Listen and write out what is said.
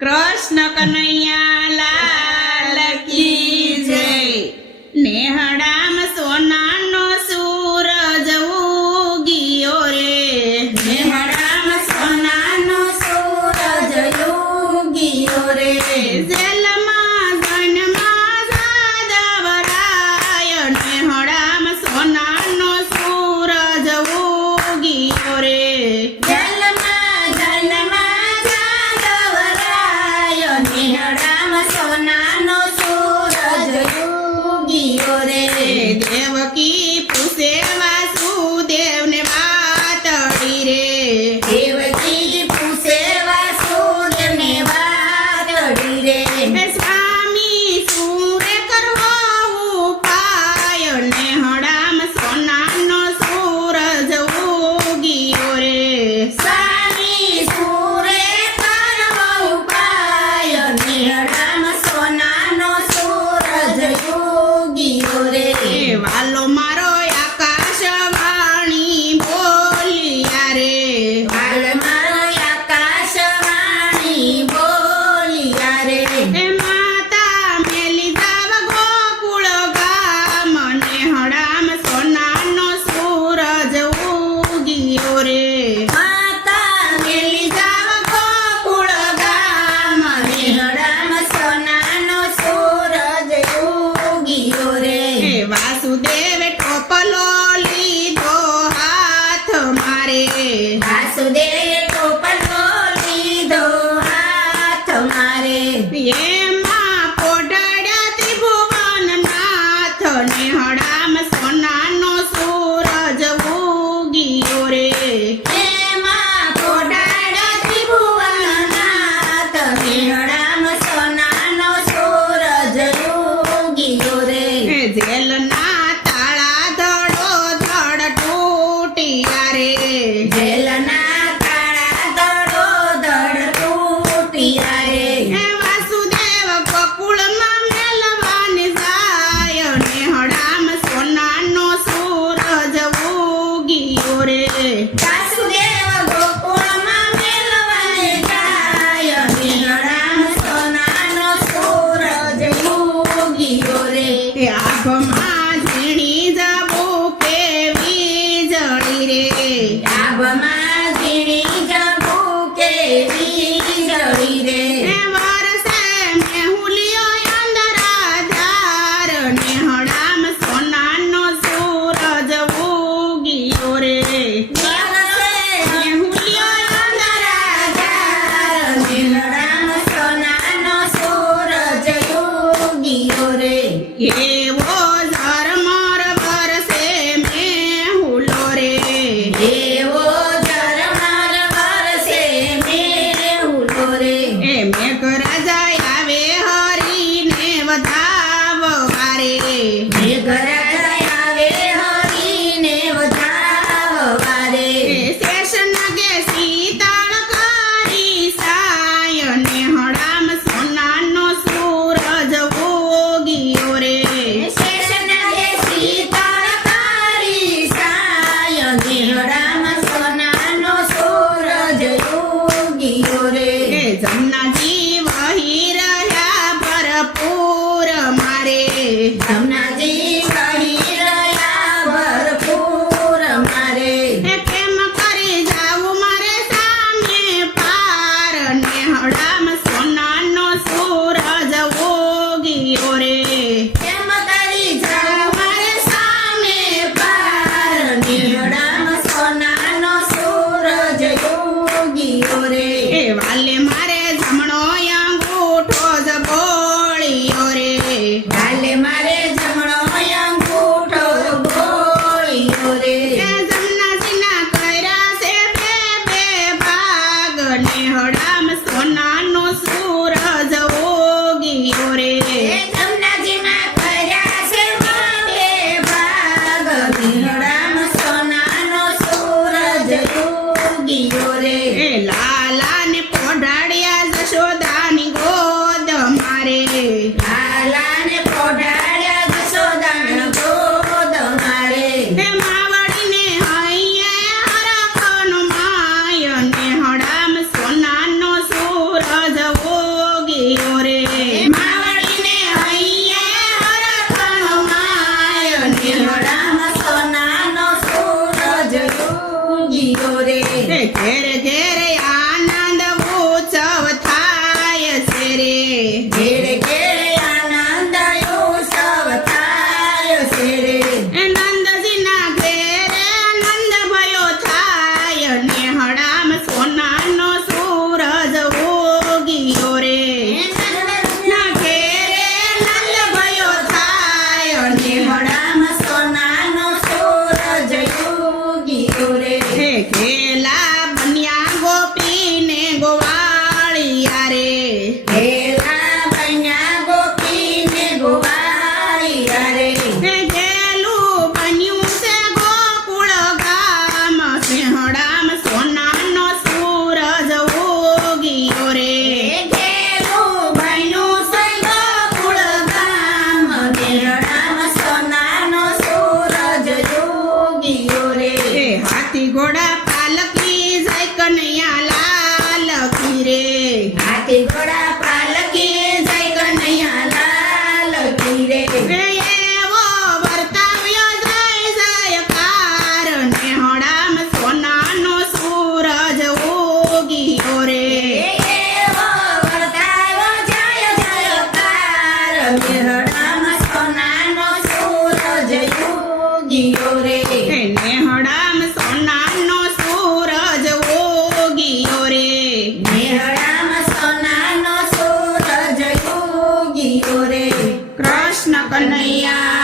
કૃષ્ણ કનૈયા લાલ કી જય। નેહડામાં સોનાનો સૂરજ ઉગ્યો રે, નેહડામાં સોનાનો સૂરજ ઉગ્યો રે, જેલમાં જન્મા જાદવરાય, નેહડામાં સોનાનો સૂરજ ઉગ્યો રે। જલમાં જલમાં જાદવરાય, નેહડામાં સોનાનો સૂરજ ઉગ્યો રે। દેવકી પૂછે વાસુદેવને વાતડી રે, દેવકી પૂછે વાસુદેવને વાતડી રે, હે સ્વામી શું રે કરવો ઉપાય, નેહડામાં સોનાનો સૂરજ ઉગ્યો રે। સ્વામી સૂરે કરવો ઉપાય, નેહડામાં સોનાનો સૂરજ ઉગ્યો રે। વાલો મારો આકાશવાણી બોલિયા રે, વાલમાં આકાશવાણી બોલિયા રે, હે માતા મેલી જાવ ગોકુળ ગામ, નેહડામાં સોનાનો સૂરજ ઉગ્યો રે। માતા મેલી જાવ ગોકુળ ગામ, નેહડામાં સોનાનો સૂરજ ઉગ્યો રે। હે વાસુદેવે ટોપલો લીધો હાથ મારે, વાસુદેવે ટોપલો લીધો હાથ મારે, એમાં પોઢાડ્યા ત્રિભુવન નાથ, નેહડામાં સોનાનો સૂરજ ઉગ્યો રે। એમાં પોઢાડ્યા ત્રિભુવનનાથ, નેહડામાં સોનાનો સૂરજ ઉગ્યો રે। હે જેલના તાળા ધડો ધડ તૂટ્યા રે, જેલના તાળા દડો દડ તૂટ્યા રે, હે વાસુદેવ ગોકુળમાં મેલવાને જાય, નેહડામાં સોનાનો સૂરજ ઉગ્યો રે। વાસુદેવ ગોકુળમાં મેલવાને જાય, નેહડામાં ઉગીયો રે માવડીને હૈયે હરખણો માયો નેહડામાં સોનાનો સૂરજ ઉગીયો રે રે ઘેર ઘેર આનંદ ઉત્સવ થાય છે રે ઘેર ઘેર આનંદ ઉત્સવ થાય છે રે નંદજીના ઘેરે નંદ ભયો થાય નેહડામ સોનાનો સૂરજ ઉગીયો રે ના ઘેરે નંદ ભયો થાય નેહડામાં સોનાનો સૂરજ ઉગીયો રે હે ખેલા બન્યા ગોપીને ગોવાળિયા રે ઘેલા બન્યા ગોપીને ગોવાળિયા રે હે ગેલું બન્યું છે ગોકુળ ગામ સિંહડામ સોનાનો સૂરજ ઉગીયો રે ઘેલું બન્યું છે ગોકુળ ગામ નેહડામાં સોનાનો સૂરજ ઉગીયો રે હે હાથી ઘોડા પાલકી જય કનૈયા લાલ કી રે હાથી ઘોડા પાલકી જય કનૈયા લાલ કી રે હે એવો વર્તાવ્યો જય જયકાર નેહડામ સોનાનો સૂરજ ઉગીયો રે એવો વર્તાવો જય જયકાર નેહડામાં સોનાનો સૂરજ ઉગીયો રે હે નેહડામ સોનાનો સૂરજ ઉગીયો રે નેહડામાં સોનાનો સૂરજ ઉગીયો રે કૃષ્ણ કનૈયા